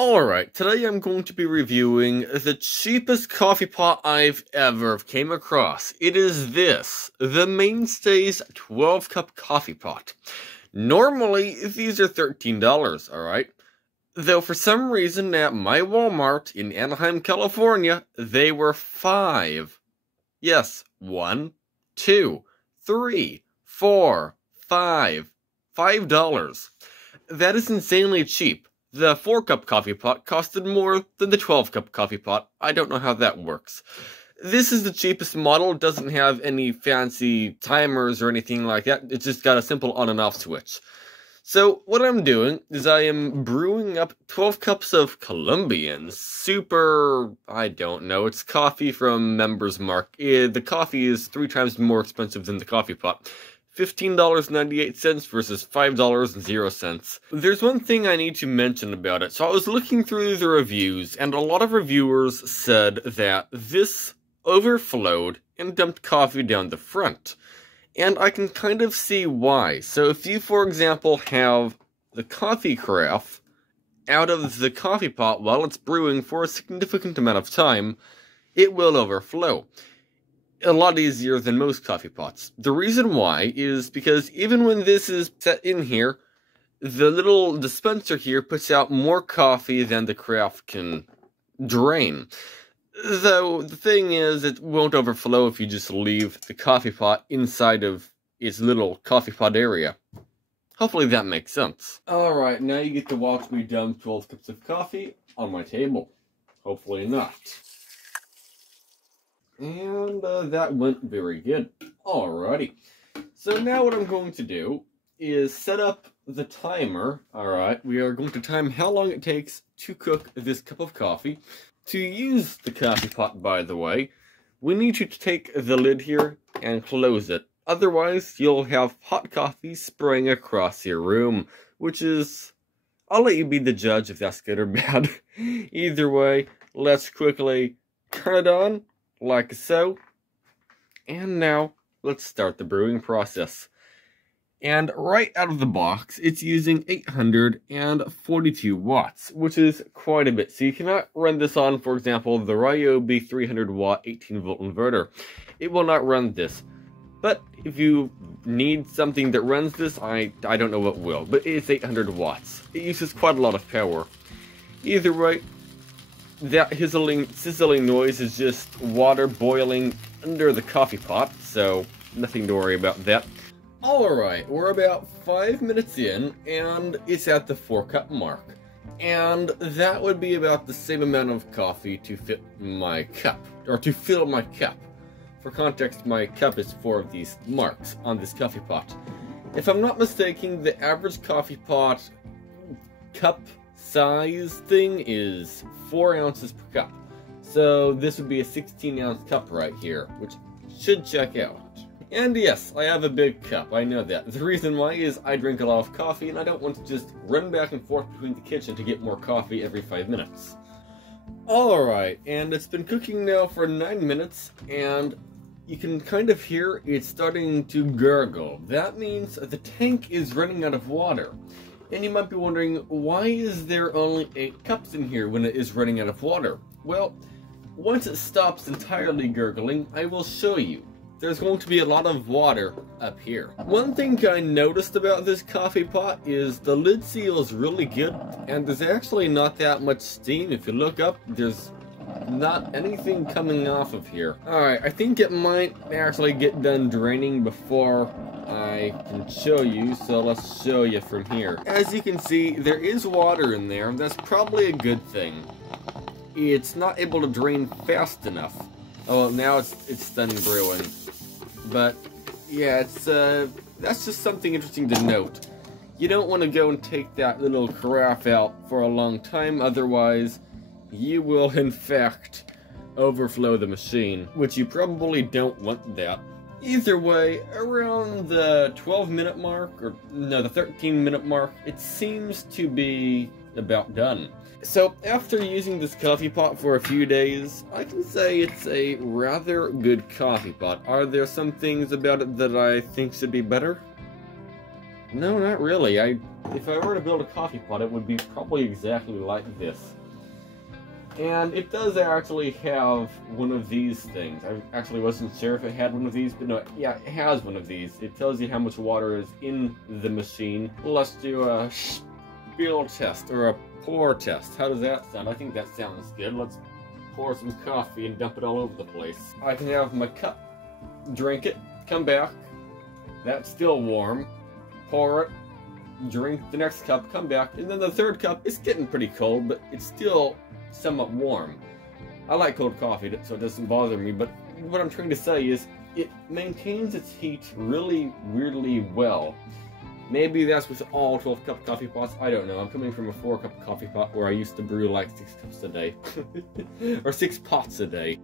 Alright, today I'm going to be reviewing the cheapest coffee pot I've ever came across. It is this, the Mainstays 12-cup coffee pot. Normally, these are $13, alright? Though for some reason at my Walmart in Anaheim, California, they were $5. Yes, 1, 2, 3, 4, 5. $5. That is insanely cheap. The 4-cup coffee pot costed more than the 12-cup coffee pot. I don't know how that works. This is the cheapest model. It doesn't have any fancy timers or anything like that. It's just got a simple on and off switch. So what I'm doing is I am brewing up 12 cups of Colombian super, I don't know, it's coffee from Members Mark. The coffee is 3 times more expensive than the coffee pot. $15.98 versus $5.00. There's one thing I need to mention about it. So I was looking through the reviews, and a lot of reviewers said that this overflowed and dumped coffee down the front. And I can kind of see why. So if you, for example, have the coffee carafe out of the coffee pot while it's brewing for a significant amount of time, it will overflow. A lot easier than most coffee pots. The reason why is because even when this is set in here, the little dispenser here puts out more coffee than the carafe can drain. Though the thing is, it won't overflow if you just leave the coffee pot inside of its little coffee pot area. Hopefully that makes sense. Alright, now you get to watch me dump 12 cups of coffee on my table. Hopefully not. And that went very good. Alrighty. So now what I'm going to do is set up the timer. Alright, we are going to time how long it takes to cook this cup of coffee. To use the coffee pot, by the way, we need you to take the lid here and close it. Otherwise, you'll have hot coffee spraying across your room, which is... I'll let you be the judge if that's good or bad. Either way, let's quickly turn it on. Like so. And now, let's start the brewing process. And right out of the box, it's using 842 watts, which is quite a bit. So you cannot run this on, for example, the Ryobi 300 watt 18 volt inverter. It will not run this. But if you need something that runs this, I don't know what will. But it's 800 watts. It uses quite a lot of power. Either way, that sizzling noise is just water boiling under the coffee pot, so nothing to worry about that. Alright, we're about 5 minutes in, and it's at the 4-cup mark. And that would be about the same amount of coffee to fit my cup, or to fill my cup. For context, my cup is 4 of these marks on this coffee pot. If I'm not mistaken, the average coffee pot cup size thing is 4 ounces per cup. So this would be a 16-ounce cup right here, which should check out. And yes, I have a big cup, I know that. The reason why is I drink a lot of coffee and I don't want to just run back and forth between the kitchen to get more coffee every 5 minutes. Alright, and it's been cooking now for 9 minutes, and you can kind of hear it's starting to gurgle. That means the tank is running out of water. And you might be wondering, why is there only 8 cups in here when it is running out of water? Well, once it stops entirely gurgling, I will show you. There's going to be a lot of water up here. One thing I noticed about this coffee pot is the lid seal is really good, and there's actually not that much steam. If you look up, there's not anything coming off of here. Alright, I think it might actually get done draining before I can show you, so let's show you from here. As you can see, there is water in there. That's probably a good thing. It's not able to drain fast enough. Oh, well, now it's done brewing. But yeah, that's just something interesting to note. You don't want to go and take that little carafe out for a long time, otherwise you will in fact overflow the machine, which you probably don't want that. Either way, around the 12-minute mark, or no, the 13-minute mark, it seems to be about done. So after using this coffee pot for a few days, I can say it's a rather good coffee pot. Are there some things about it that I think should be better? No, not really. If I were to build a coffee pot, it would be probably exactly like this. And it does actually have one of these things. I actually wasn't sure if it had one of these, but no, yeah, it has one of these. It tells you how much water is in the machine. Let's do a spill test, or a pour test. How does that sound? I think that sounds good. Let's pour some coffee and dump it all over the place. I can have my cup, drink it, come back. That's still warm. Pour it, drink the next cup, come back, and then the third cup, it's getting pretty cold, but it's still somewhat warm. I like cold coffee, so it doesn't bother me, but what I'm trying to say is it maintains its heat really weirdly well. Maybe that's with all 12 cup coffee pots, I don't know. I'm coming from a 4 cup coffee pot where I used to brew like 6 cups a day. Or 6 pots a day.